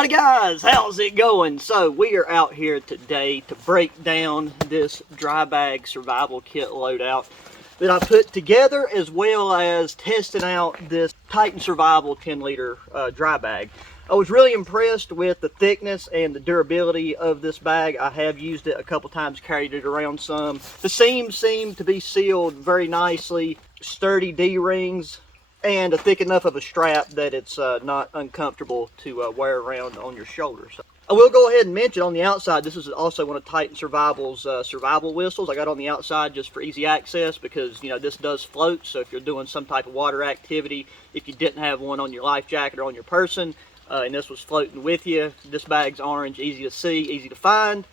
Howdy guys, how's it going? So we are out here today to break down this dry bag survival kit loadout that I put together, as well as testing out this Titan Survival 10-liter dry bag. I was really impressed with the thickness and the durability of this bag. I have used it a couple times, carried it around some. The seams seem to be sealed very nicely, sturdy D-rings, and a thick enough of a strap that it's not uncomfortable to wear around on your shoulders. I will go ahead and mention on the outside, this is also one of Titan Survival's survival whistles. I got on the outside just for easy access because, you know, this does float. So if you're doing some type of water activity, if you didn't have one on your life jacket or on your person, and this was floating with you, this bag's orange, easy to see, easy to find.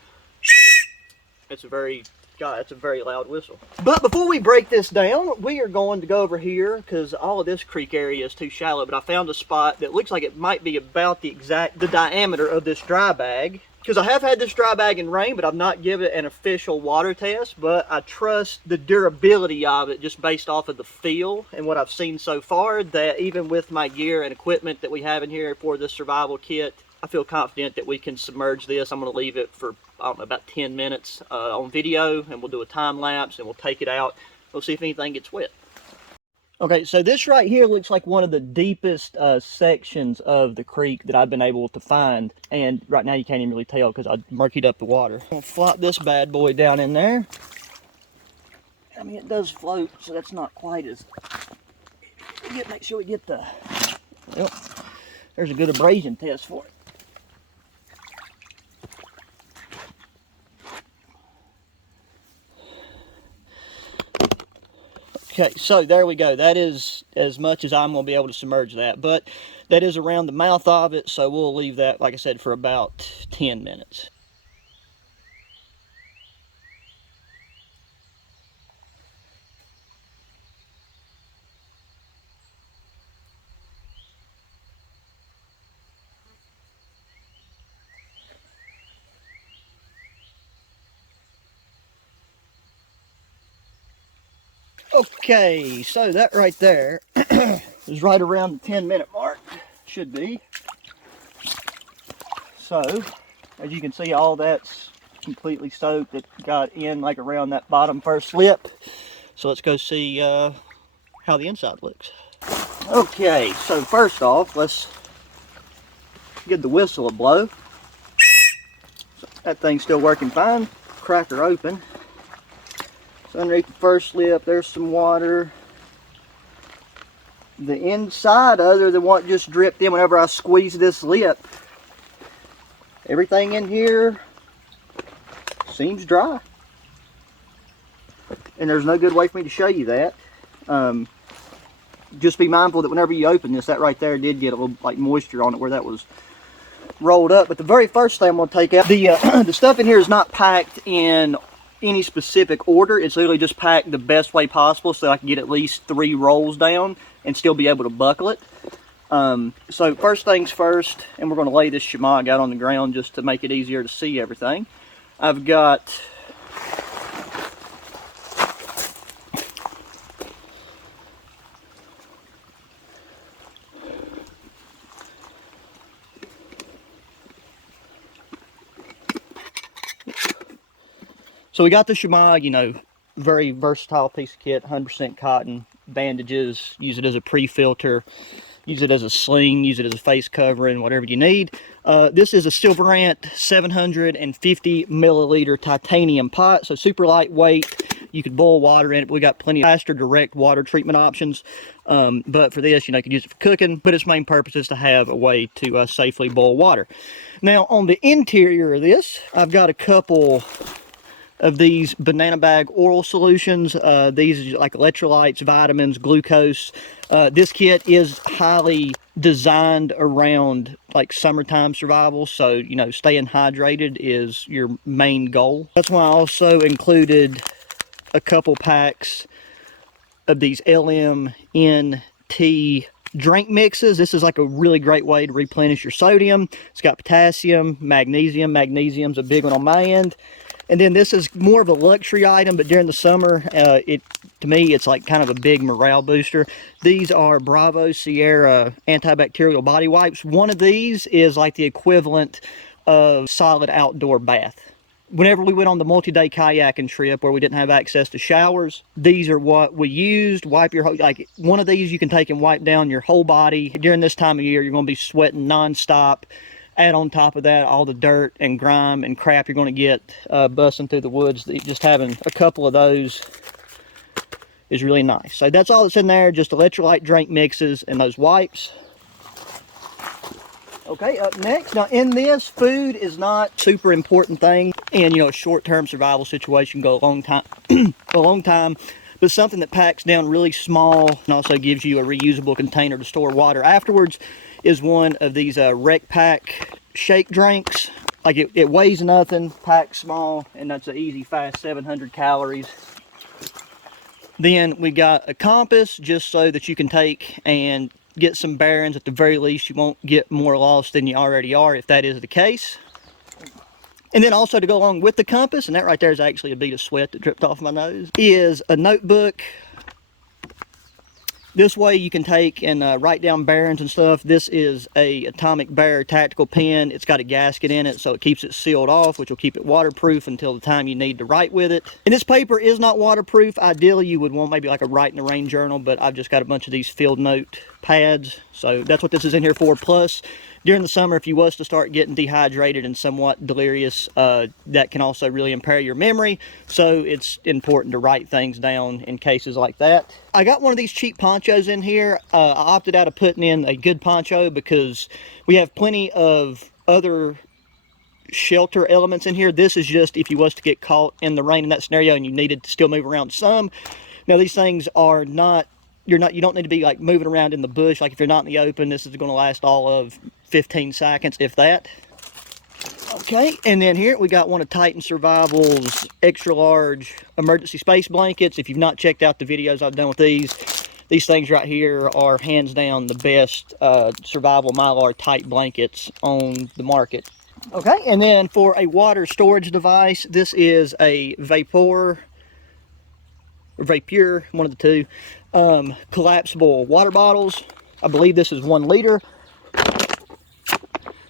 It's a very loud whistle. But before we break this down, we are going to go over here because all of this creek area is too shallow, but I found a spot that looks like it might be about the diameter of this dry bag. Because I have had this dry bag in rain, but I've not given it an official water test, but I trust the durability of it just based off of the feel and what I've seen so far, that even with my gear and equipment that we have in here for this survival kit, I feel confident that we can submerge this. I'm going to leave it for, I don't know, about 10 minutes on video, and we'll do a time lapse and we'll take it out. We'll see if anything gets wet. Okay, so this right here looks like one of the deepest sections of the creek that I've been able to find. And right now you can't even really tell because I murkied up the water. I'm going to flop this bad boy down in there. I mean, it does float, so that's not quite as... Make sure we get the... Well, there's a good abrasion test for it. Okay, so there we go. That is as much as I'm going to be able to submerge that, but that is around the mouth of it, so we'll leave that, like I said, for about 10 minutes. Okay, so that right there is right around the 10-minute mark, should be. So, as you can see, all that's completely soaked. It got in like around that bottom first lip. So let's go see how the inside looks. Okay, so first off, let's give the whistle a blow. So that thing's still working fine. Crack her open. So underneath the first lip, there's some water. The inside, other than what just dripped in whenever I squeezed this lip, everything in here seems dry. And there's no good way for me to show you that. Just be mindful that whenever you open this, that right there did get a little like moisture on it where that was rolled up. But the very first thing I'm going to take out, the stuff in here is not packed in any specific order. It's literally just packed the best way possible so I can get at least 3 rolls down and still be able to buckle it. So first things first, and we're going to lay this shemagh out on the ground just to make it easier to see everything. I've got So we got the shemagh, you know, very versatile piece of kit, 100% cotton, bandages, use it as a pre-filter, use it as a sling, use it as a face covering, whatever you need. This is a Silverant 750 milliliter titanium pot, so super lightweight. You could boil water in it. We got plenty of faster direct water treatment options. But for this, you know, you could use it for cooking, but its main purpose is to have a way to safely boil water. Now, on the interior of this, I've got a couple of these banana bag oral solutions. These are like electrolytes, vitamins, glucose. This kit is highly designed around like summertime survival, so you know, staying hydrated is your main goal. That's why I also included a couple packs of these LMNT drink mixes. This is like a really great way to replenish your sodium. It's got potassium, magnesium. Magnesium's a big one on my end. And then this is more of a luxury item, but during the summer, to me, it's like kind of a big morale booster. These are Bravo Sierra antibacterial body wipes. One of these is like the equivalent of solid outdoor bath. Whenever we went on the multi-day kayaking trip where we didn't have access to showers, these are what we used. Wipe your whole, like one of these you can take and wipe down your whole body. During this time of year, you're going to be sweating nonstop. Add on top of that all the dirt and grime and crap you're going to get busting through the woods. Just having a couple of those is really nice. So that's all that's in there, just electrolyte drink mixes and those wipes. Okay, up next, now in this, food is not a super important thing, and you know, a short-term survival situation go a long time, but something that packs down really small and also gives you a reusable container to store water afterwards is one of these Rec Pack shake drinks. Like it weighs nothing, packs small, and that's an easy, fast 700 calories. Then we got a compass, just so that you can take and get some bearings. At the very least, you won't get more lost than you already are if that is the case. And then also to go along with the compass, and that right there is actually a bead of sweat that dripped off my nose, is a notebook. This way you can take and write down bearings and stuff. This is a Atomic Bear tactical pen. It's got a gasket in it, so it keeps it sealed off, which will keep it waterproof until the time you need to write with it. And this paper is not waterproof. Ideally, you would want maybe like a write in the rain journal, but I've just got a bunch of these field note pads. So that's what this is in here for. Plus, during the summer, if you was to start getting dehydrated and somewhat delirious, that can also really impair your memory. So it's important to write things down in cases like that. I got one of these cheap ponchos in here. I opted out of putting in a good poncho because we have plenty of other shelter elements in here. This is just if you was to get caught in the rain in that scenario and you needed to still move around some. Now these things are not, you don't need to be like moving around in the bush. Like if you're not in the open, this is going to last all of 15 seconds, if that. Okay, and then here we got one of Titan Survival's extra large emergency space blankets. If you've not checked out the videos I've done with these things right here are hands down the best survival Mylar type blankets on the market. Okay, and then for a water storage device, this is a Vapor, one of the two, collapsible water bottles. I believe this is 1 liter.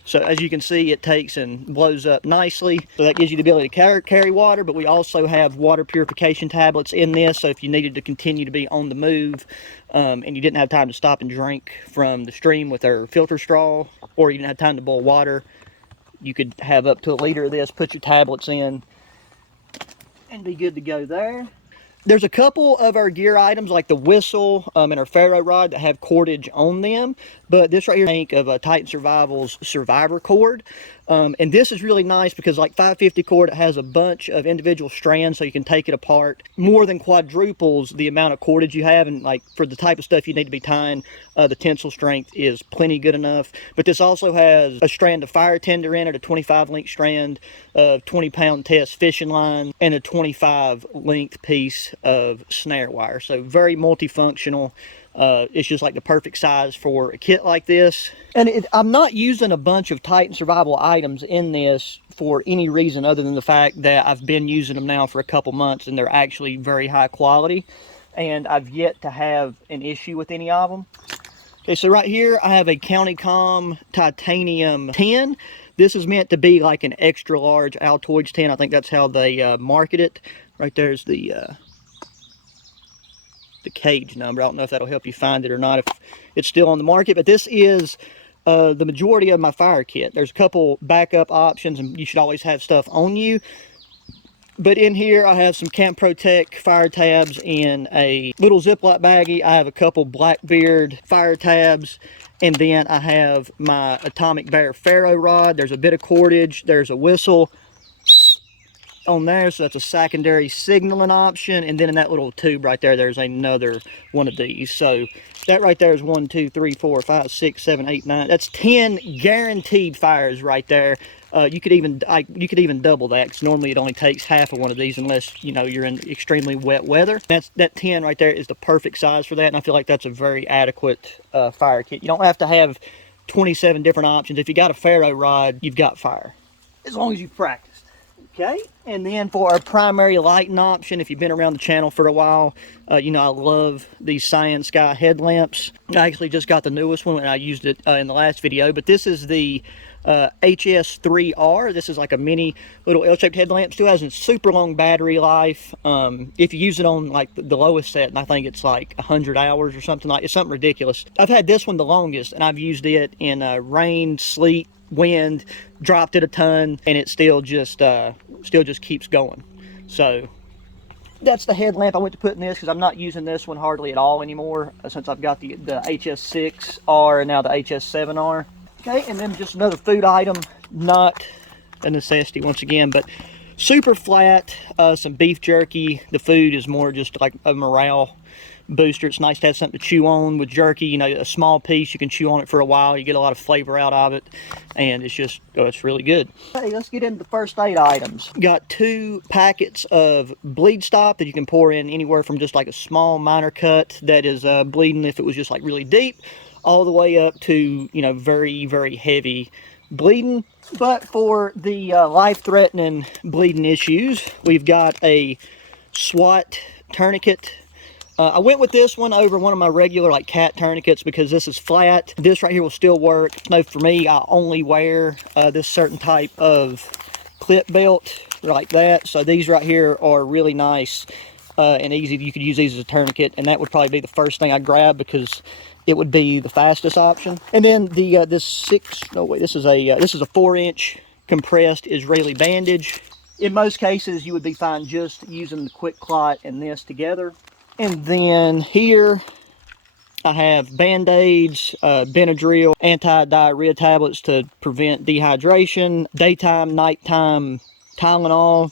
So as you can see, it takes and blows up nicely. So that gives you the ability to carry water, but we also have water purification tablets in this. So if you needed to continue to be on the move and you didn't have time to stop and drink from the stream with our filter straw, or you didn't have time to boil water, you could have up to 1 liter of this, put your tablets in, and be good to go there. There's a couple of our gear items like the whistle and our ferro rod that have cordage on them, but this right here is a tank of Titan Survival's Survivor cord. And this is really nice because like 550 cord, it has a bunch of individual strands so you can take it apart. More than quadruples the amount of cordage you have, and like for the type of stuff you need to be tying, the tensile strength is plenty good enough. But this also has a strand of fire tinder in it, a 25 length strand of 20-pound test fishing line, and a 25 length piece of snare wire. So very multifunctional. It's just like the perfect size for a kit like this. And I'm not using a bunch of Titan Survival items in this for any reason other than the fact that I've been using them now for a couple months and they're actually very high quality. And I've yet to have an issue with any of them. Okay, so right here I have a CountyCom titanium tin. This is meant to be like an extra large Altoids tin. I think that's how they market it. Right there's the cage number. I don't know if that'll help you find it or not if it's still on the market, but this is the majority of my fire kit. There's a couple backup options and you should always have stuff on you, but in here I have some Camp Protect fire tabs in a little Ziploc baggie. I have a couple Blackbeard fire tabs, and then I have my Atomic Bear ferro rod. There's a bit of cordage, there's a whistle on there, so that's a secondary signaling option. And then in that little tube right there, there's another one of these. So that right there is 1, 2, 3, 4, 5, 6, 7, 8, 9. That's 10 guaranteed fires right there. You could even double that, because normally it only takes half of one of these unless you're in extremely wet weather. That 10 right there is the perfect size for that, and I feel like that's a very adequate fire kit. You don't have to have 27 different options. If you got a ferro rod, you've got fire, as long as you've practiced. Okay, and then for our primary lighting option, if you've been around the channel for a while, you know I love these Cyan Sky headlamps. I actually just got the newest one and I used it in the last video, but this is the HS3R. This is like a mini little L-shaped headlamp. Still has a super long battery life. If you use it on like the lowest set, and I think it's like 100 hours or something like, it's something ridiculous. I've had this one the longest, and I've used it in rain, sleet, wind, dropped it a ton, and it still just keeps going. So that's the headlamp I went to put in this, because I'm not using this one hardly at all anymore since I've got the HS6R and now the HS7R. Okay, and then just another food item, not a necessity once again, but super flat, some beef jerky. The food is more just like a morale booster. It's nice to have something to chew on with jerky. You know, a small piece, you can chew on it for a while, you get a lot of flavor out of it, and it's just, it's really good. Okay, let's get into the first aid items. Got 2 packets of bleed stop that you can pour in anywhere from just like a small minor cut that is bleeding if it was just like really deep, all the way up to, you know, very, very heavy bleeding. But for the life-threatening bleeding issues, we've got a SWAT tourniquet. I went with this one over one of my regular like cat tourniquets because this is flat. This right here will still work. No, for me, I only wear this certain type of clip belt like that. So these right here are really nice and easy. You could use these as a tourniquet, and that would probably be the first thing I grab because it would be the fastest option. And then the this is a 4-inch compressed Israeli bandage. In most cases, you would be fine just using the quick clot and this together. And then here I have Band-Aids, Benadryl, anti-diarrhea tablets to prevent dehydration, daytime, nighttime Tylenol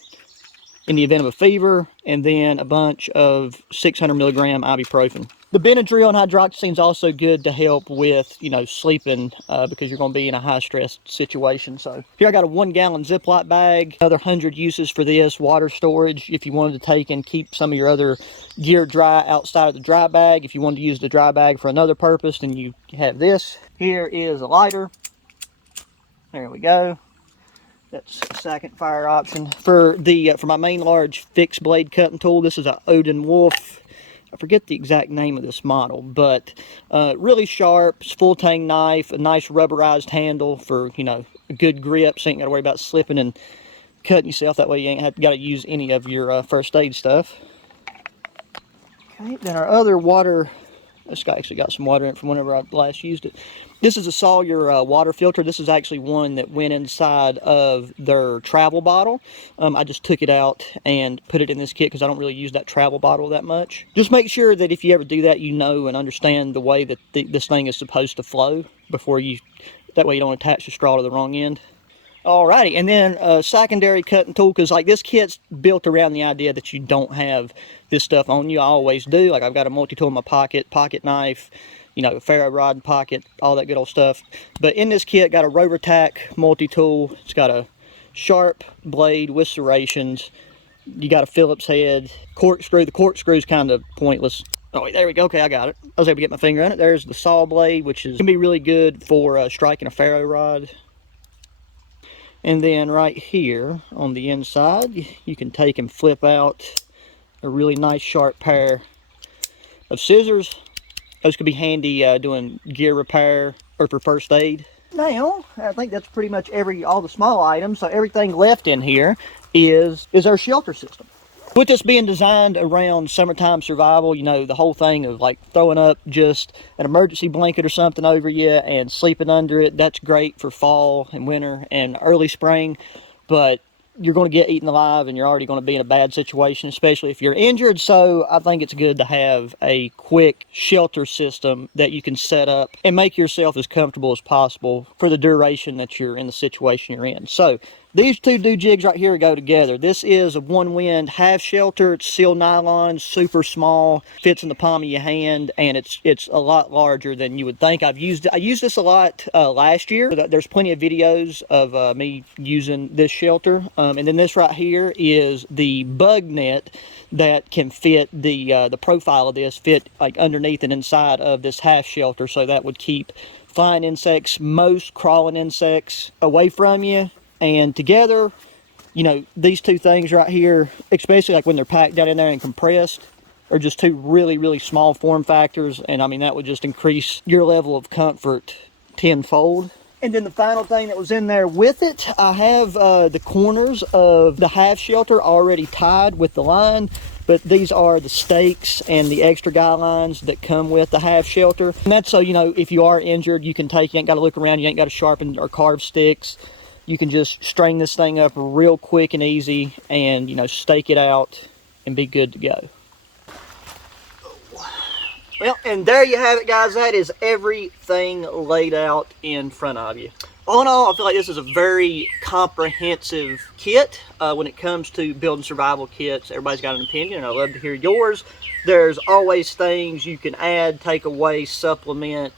in the event of a fever, and then a bunch of 600 milligram ibuprofen. The Benadryl and hydroxyzine is also good to help with, you know, sleeping because you're going to be in a high-stress situation. So here I got a 1-gallon Ziploc bag, another 100 uses for this, water storage if you wanted to take and keep some of your other gear dry outside of the dry bag. If you wanted to use the dry bag for another purpose, then you have this. Here is a lighter. There we go. That's the second fire option. For my main large fixed blade cutting tool, this is a Odin Wolf. I forget the exact name of this model, but really sharp, full tang knife, a nice rubberized handle for, you know, a good grip, so you ain't got to worry about slipping and cutting yourself. That way you ain't got to use any of your first aid stuff. Okay, then our other water, this guy actually got some water in it from whenever I last used it. This is a Sawyer water filter. This is actually one that went inside of their travel bottle. I just took it out and put it in this kit because I don't really use that travel bottle that much. Just make sure that if you ever do that, you know and understand the way that this thing is supposed to flow before you, that way you don't attach the straw to the wrong end. Alrighty, and then a secondary cutting tool, because like this kit's built around the idea that you don't have this stuff on you. I always do. Like I've got a multi-tool in my pocket knife, you know, ferro rod pocket, all that good old stuff. But in this kit, got a Rover Tac multi-tool. It's got a sharp blade with serrations. You got a Phillips head, corkscrew. The corkscrew's kind of pointless. Oh, wait, there we go. Okay, I got it. I was able to get my finger on it. There's the saw blade, which can be really good for striking a ferro rod. And then right here on the inside, you can take and flip out a really nice sharp pair of scissors. Those could be handy doing gear repair or for first aid. Now, I think that's pretty much all the small items. So everything left in here is our shelter system. With this being designed around summertime survival, you know, the whole thing of like throwing up just an emergency blanket or something over you and sleeping under it, that's great for fall and winter and early spring, but you're going to get eaten alive and you're already going to be in a bad situation, especially if you're injured. So I think it's good to have a quick shelter system that you can set up and make yourself as comfortable as possible for the duration that you're in the situation you're in. So these two jigs right here go together. This is a One Wind half shelter. It's sealed nylon, super small, fits in the palm of your hand, and it's a lot larger than you would think. I used this a lot last year. There's plenty of videos of me using this shelter. And then this right here is the bug net that can fit the profile of this, fit like underneath and inside of this half shelter, so that would keep flying insects, most crawling insects away from you. And together you know, these two things right here, especially like when they're packed down in there and compressed, are just two really, really small form factors. And I mean, that would just increase your level of comfort tenfold. And then the final thing that was in there with it, I have the corners of the half shelter already tied with the line, but these are the stakes and the extra guy lines that come with the half shelter. And that's so, you know, if you are injured, you can take, you ain't got to look around, you ain't got to sharpen or carve sticks. You can just string this thing up real quick and easy and, you know, stake it out and be good to go. Well, and there you have it, guys. That is everything laid out in front of you. All in all, I feel like this is a very comprehensive kit when it comes to building survival kits. Everybody's got an opinion, and I'd love to hear yours. There's always things you can add, take away, supplement,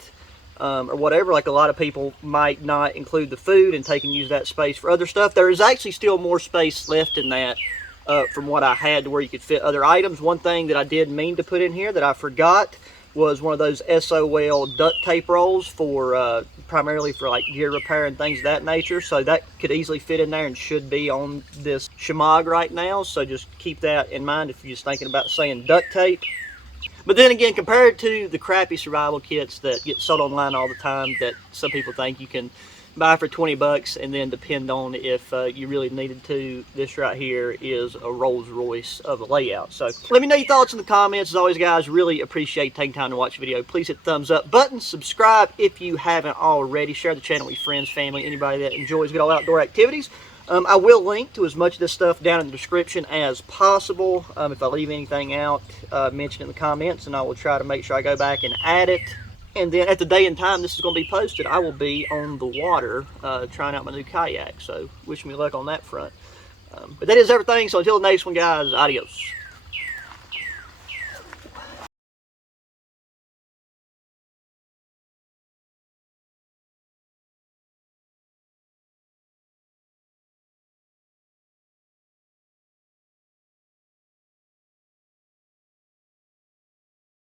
or whatever. Like a lot of people might not include the food and take and use that space for other stuff. There is actually still more space left in that from what I had, to where you could fit other items. One thing that I did mean to put in here that I forgot was one of those SOL duct tape rolls for primarily for like gear repair and things of that nature. So that could easily fit in there and should be on this shemagh right now. So just keep that in mind if you're just thinking about saying duct tape. But then again, compared to the crappy survival kits that get sold online all the time that some people think you can buy for 20 bucks and then depend on if you really needed to, this right here is a Rolls Royce of a layout. So let me know your thoughts in the comments. As always, guys, really appreciate taking time to watch the video. Please hit the thumbs up button, subscribe if you haven't already, share the channel with your friends, family, anybody that enjoys good old outdoor activities. I will link to as much of this stuff down in the description as possible. If I leave anything out, mention it in the comments, and I will try to make sure I go back and add it. And then at the day and time this is going to be posted, I will be on the water trying out my new kayak. So wish me luck on that front. But that is everything. So until the next one, guys, adios.